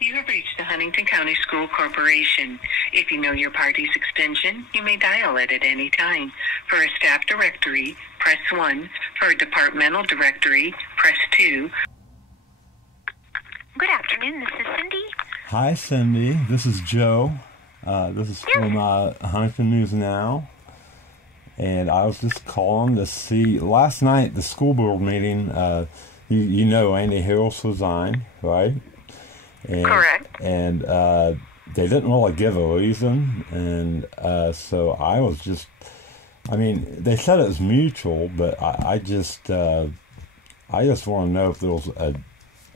You have reached the Huntington County School Corporation. If you know your party's extension, you may dial it at any time. For a staff directory, press 1. For a departmental directory, press 2. Good afternoon, this is Cindy. Hi, Cindy. This is Joe. This is from Huntington News Now. And I was just calling to see, last night, the school board meeting, you know Andy Harris resigned, right? And, Correct. And they didn't really give a reason. And so I was just, I mean, they said it was mutual, but I just want to know if there was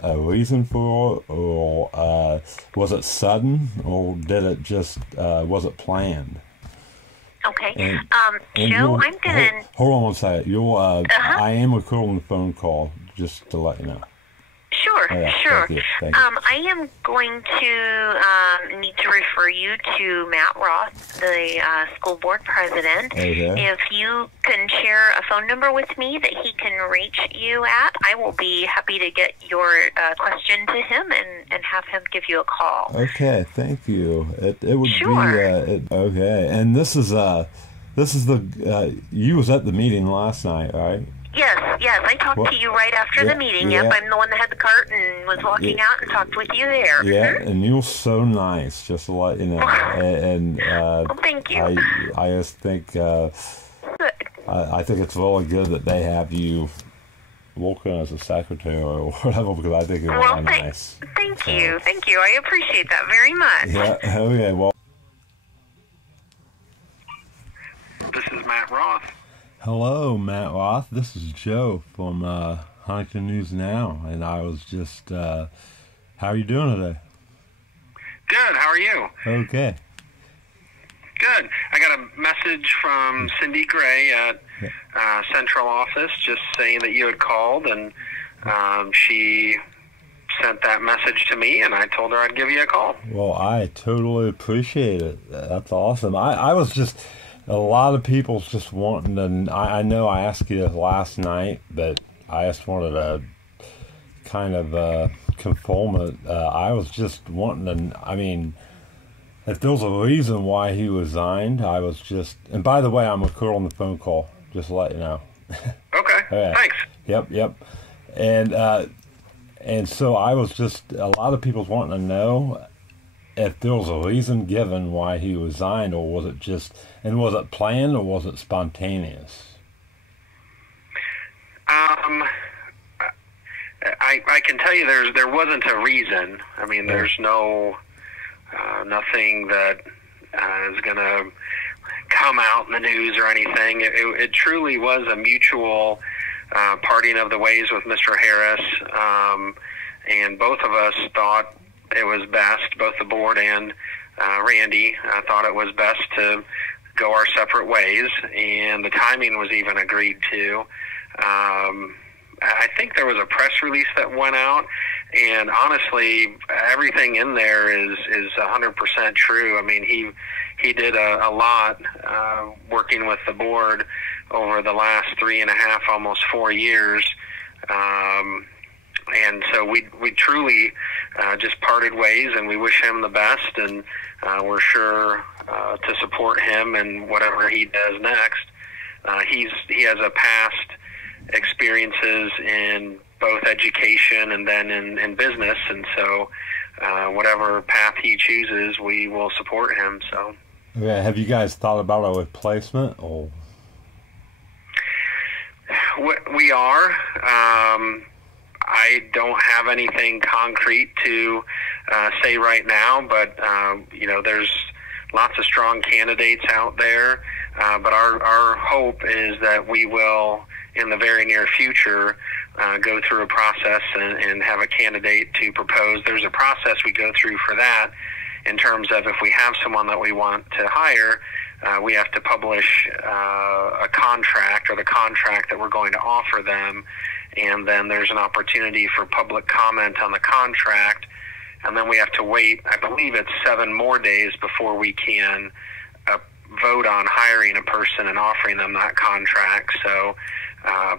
a reason for it, or was it sudden, or did it just, was it planned? Okay. And Joe, I'm gonna... Hold on one second. I am recording the phone call, just to let you know. Sure, sure. Thank you. I am going to need to refer you to Matt Roth, the school board president. Okay. If you can share a phone number with me that he can reach you at, I will be happy to get your question to him and have him give you a call. Okay, thank you. It would Sure. be okay. And this is the you was at the meeting last night, right? Yes, I talked to you right after the meeting. Yep, I'm the one that had the cart and was walking out and talked with you there. Yeah, and you were so nice, just to let you know. Well, thank you. I just think Good. I think it's really good that they have you working as a secretary or whatever, because I think it's really nice. Thank you. I appreciate that very much. Yeah. Okay. Well. This is Matt Roth. Hello, Matt Roth. This is Joe from Huntington News Now, and I was just, how are you doing today? Good, how are you? Okay. Good. I got a message from Cindy Gray at Central Office just saying that you had called, and she sent that message to me, and I told her I'd give you a call. Well, I totally appreciate it. That's awesome. I was just... A lot of people's just wanting to... I know I asked you this last night, but I just wanted to kind of confirm it. I was just wanting to... I mean, if there was a reason why he resigned, I was just... And by the way, I'm recording the phone call, just to let you know. Okay, Yeah. thanks. Yep. And so I was just... A lot of people's wanting to know if there was a reason given why he resigned, or was it just... And was it planned, or was it spontaneous? I can tell you there wasn't a reason. I mean, there's nothing that is going to come out in the news or anything. It truly was a mutual parting of the ways with Mr. Harris, and both of us thought it was best, both the board and Randy thought it was best to go our separate ways, and the timing was even agreed to. I think there was a press release that went out, and honestly, everything in there is 100% true. I mean, he did a lot working with the board over the last 3.5, almost 4 years. And so we truly just parted ways, and we wish him the best, and we're sure to support him in whatever he does next. He has a past experiences in both education and then in business, and so whatever path he chooses, we will support him. So, yeah, have you guys thought about a replacement, or? We are. I don't have anything concrete to say right now, but there's lots of strong candidates out there. But our hope is that we will, in the very near future, go through a process and have a candidate to propose. There's a process we go through for that, in terms of if we have someone that we want to hire, we have to publish a contract, or the contract that we're going to offer them. And then there's an opportunity for public comment on the contract, and then we have to wait, I believe it's 7 more days before we can vote on hiring a person and offering them that contract. So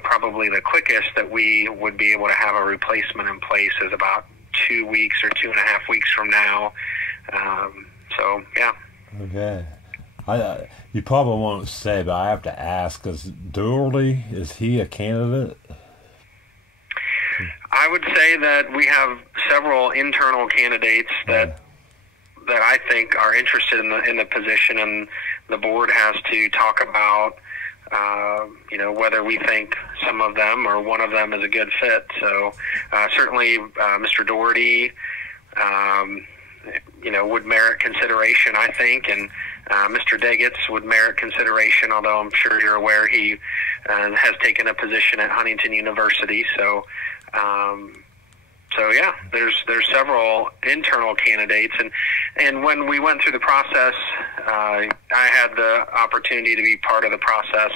probably the quickest that we would be able to have a replacement in place is about 2 weeks or 2.5 weeks from now. So, yeah. Okay. You probably won't say, but I have to ask, is Doherty, is he a candidate? I would say that we have several internal candidates that I think are interested in the position, and the board has to talk about whether we think some of them or one of them is a good fit. So certainly Mr. Doherty would merit consideration, I think, and Mr. Deggetts would merit consideration, although I'm sure you're aware he has taken a position at Huntington University. So yeah, there's several internal candidates, and when we went through the process, I had the opportunity to be part of the process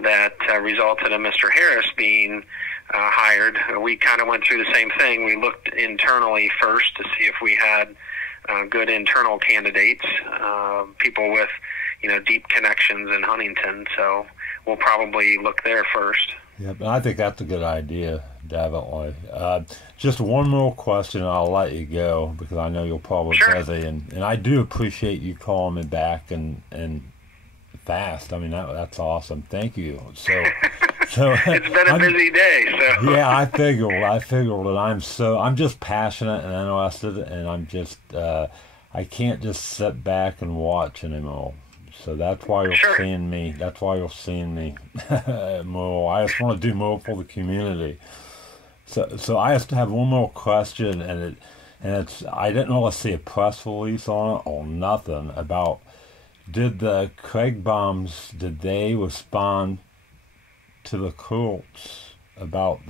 that resulted in Mr. Harris being hired. We kind of went through the same thing. We looked internally first to see if we had good internal candidates, people with deep connections in Huntington. So we'll probably look there first. Yeah, but I think that's a good idea, definitely. Just one more question, and I'll let you go because I know you're probably busy, and I do appreciate you calling me back and fast. I mean, that's awesome. Thank you. So it's been a busy day. So yeah, I figured that I'm just passionate and interested, and I'm just I can't just sit back and watch anymore. So that's why you're seeing me. That's why you're seeing me more. I just want to do more for the community. So I just have one more question, and it's I didn't really see a press release on it or nothing about. Did the Craigbaums, did they respond to the courts about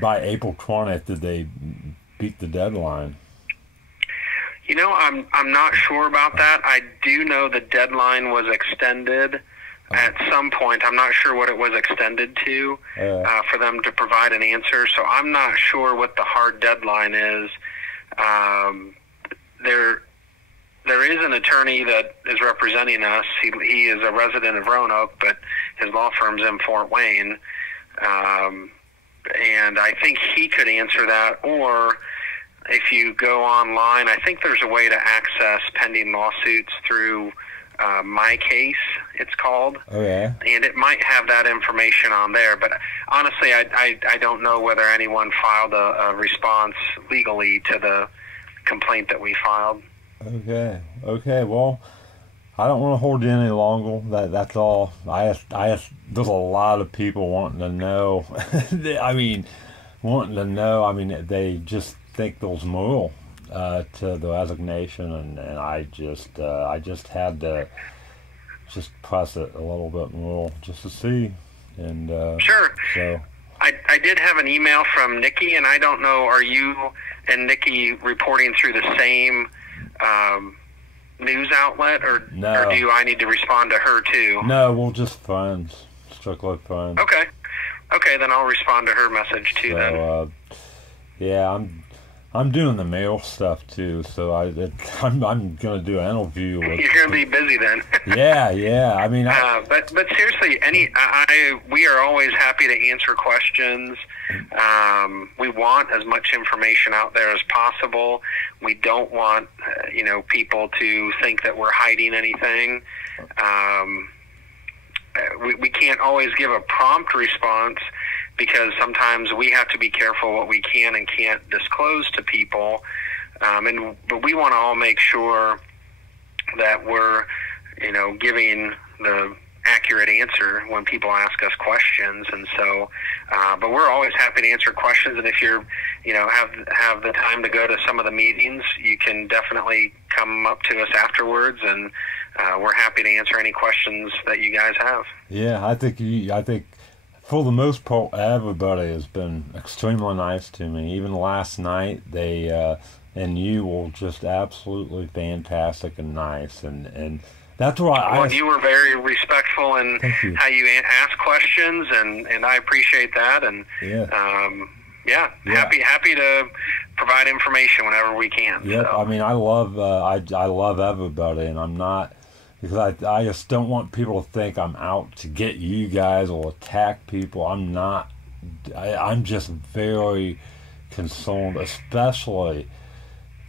by April 20th, did they beat the deadline? I'm not sure about that. I do know the deadline was extended at some point. I'm not sure what it was extended to for them to provide an answer. So I'm not sure what the hard deadline is. There is an attorney that is representing us. He is a resident of Roanoke, but his law firm's in Fort Wayne. And I think he could answer that. Or if you go online, I think there's a way to access pending lawsuits through My Case, it's called. Oh, yeah. And it might have that information on there. But honestly, I don't know whether anyone filed a response legally to the complaint that we filed. Okay. Well, I don't want to hold you any longer. That's all. I there's a lot of people wanting to know. I mean, they just think there's more to the resignation, and I just had to just press it a little bit more just to see. And sure. So I did have an email from Nikki, and I don't know. Are you and Nikki reporting through the same news outlet, or no. Or do I need to respond to her too? No, we're just friends, strictly friends. Okay, then I'll respond to her message too. So, then. Yeah, I'm doing the mail stuff too, so I'm gonna do an interview with. You're gonna be busy then. Yeah. I mean, but seriously, we are always happy to answer questions. We want as much information out there as possible. We don't want people to think that we're hiding anything. We can't always give a prompt response, because sometimes we have to be careful what we can and can't disclose to people. But we want to all make sure that we're, giving the accurate answer when people ask us questions. And so, but we're always happy to answer questions. And if you're, have the time to go to some of the meetings, you can definitely come up to us afterwards, and we're happy to answer any questions that you guys have. Yeah, I think for the most part, everybody has been extremely nice to me. Even last night, they and you were just absolutely fantastic and nice, and that's why you were very respectful in how you ask questions, and I appreciate that. And happy to provide information whenever we can. Yeah, so. I mean, I love everybody, and I'm not. Because I just don't want people to think I'm out to get you guys or attack people. I'm not. I'm just very concerned, especially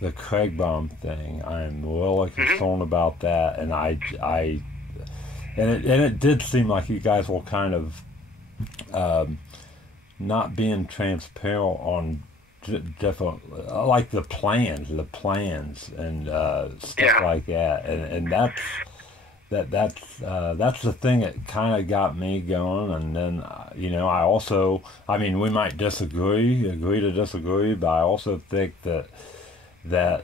the Craigbaum thing. I'm really concerned about that, and it did seem like you guys were kind of not being transparent on different, like the plans and stuff like that, and that's the thing that kind of got me going. And then I mean, we might agree to disagree, but I also think that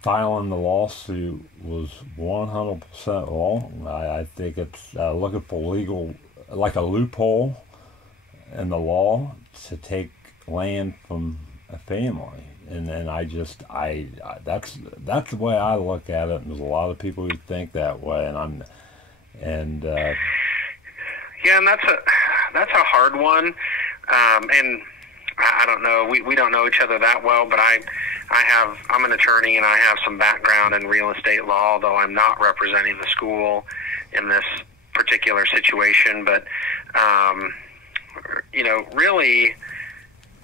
filing the lawsuit was 100% wrong. I think it's looking for like a loophole in the law to take land from a family. And then that's the way I look at it, and there's a lot of people who think that way, and yeah, and that's a hard one, and I don't know, we don't know each other that well, but I'm an attorney, and I have some background in real estate law, although I'm not representing the school in this particular situation. But really,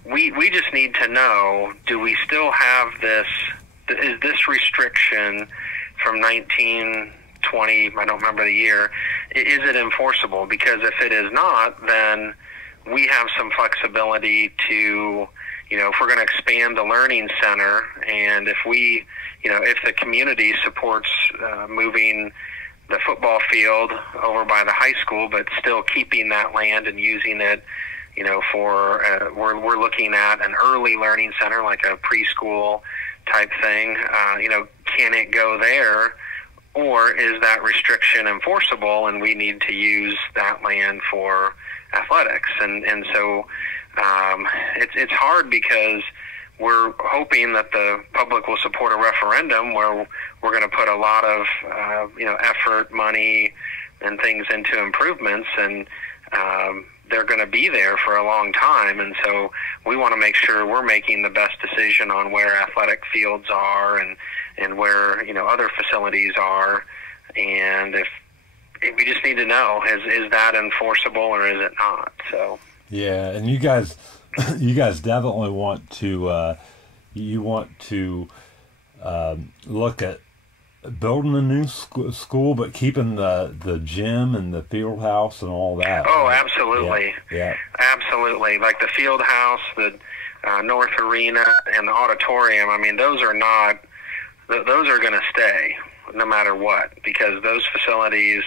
we just need to know, do we still have this, is this restriction from 1920, I don't remember the year, is it enforceable? Because if it is not, then we have some flexibility to, if we're going to expand the learning center, and if if the community supports moving the football field over by the high school, but still keeping that land and using it, for we're looking at an early learning center, like a preschool type thing. Can it go there, or is that restriction enforceable, and we need to use that land for athletics? And so it's hard, because we're hoping that the public will support a referendum where we're going to put a lot of effort, money, and things into improvements, and they're going to be there for a long time. And so we want to make sure we're making the best decision on where athletic fields are and where other facilities are. And if we just need to know, is that enforceable or is it not? So yeah, and you guys definitely want to look at building a new school, but keeping the gym and the field house and all that. Oh, absolutely. Yeah. Absolutely. Like the field house, the North Arena, and the auditorium. I mean, those are going to stay no matter what, because those facilities,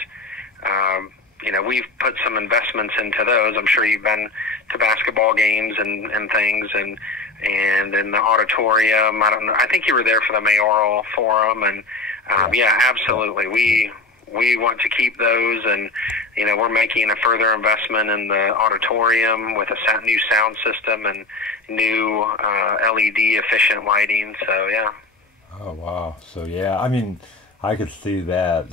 we've put some investments into those. I'm sure you've been to basketball games and things, and in the auditorium. I don't know. I think you were there for the mayoral forum, and yeah, absolutely. We want to keep those, and we're making a further investment in the auditorium with a new sound system and new LED efficient lighting. So yeah. Oh wow. So yeah, I mean, I could see that.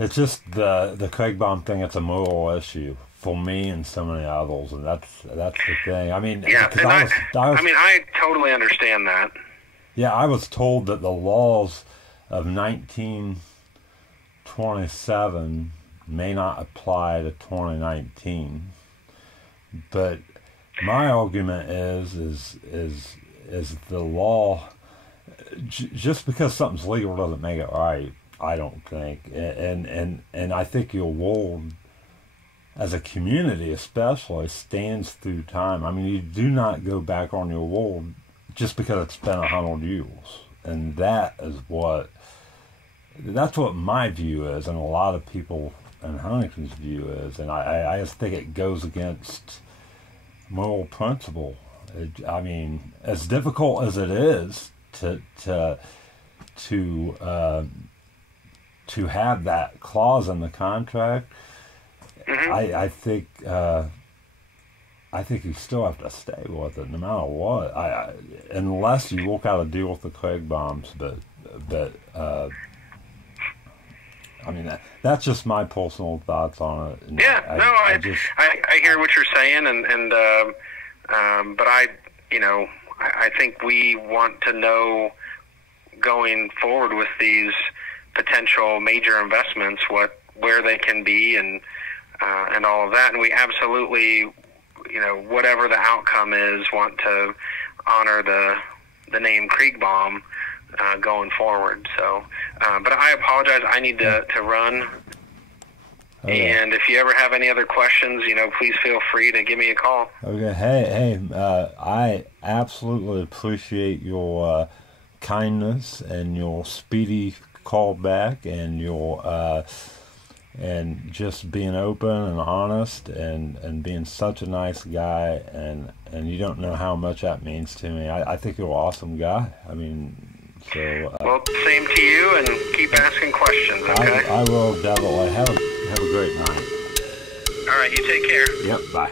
It's just the Craigbaum thing. It's a moral issue for me and so many others, and that's the thing. I mean, yeah, and I totally understand that. Yeah, I was told that the laws of 1927 may not apply to 2019, but my argument is the law. Just because something's legal doesn't make it right, I don't think, and I think your world, as a community especially, stands through time. I mean, you do not go back on your word just because it's been 100 years, and that's what my view is, and a lot of people in Huntington's view is, and I just think it goes against moral principle. I mean, as difficult as it is to have that clause in the contract, mm-hmm. I think you still have to stay with it no matter what. Unless you work out a deal with the Craigbaums, but I mean that's just my personal thoughts on it. And yeah, I hear what you're saying, and but I think we want to know, going forward with these potential major investments, where they can be and all of that. And we absolutely, whatever the outcome is, want to honor the name Kriegbaum going forward. So, but I apologize. I need to run. Okay. And if you ever have any other questions, please feel free to give me a call. Okay. Hey, I absolutely appreciate your kindness and your speedy call back and your and just being open and honest and being such a nice guy, and you don't know how much that means to me. I think you're an awesome guy. I mean, so well, same to you, and keep asking questions, okay? I will definitely. Have a great night. All right, you take care. Yep, bye.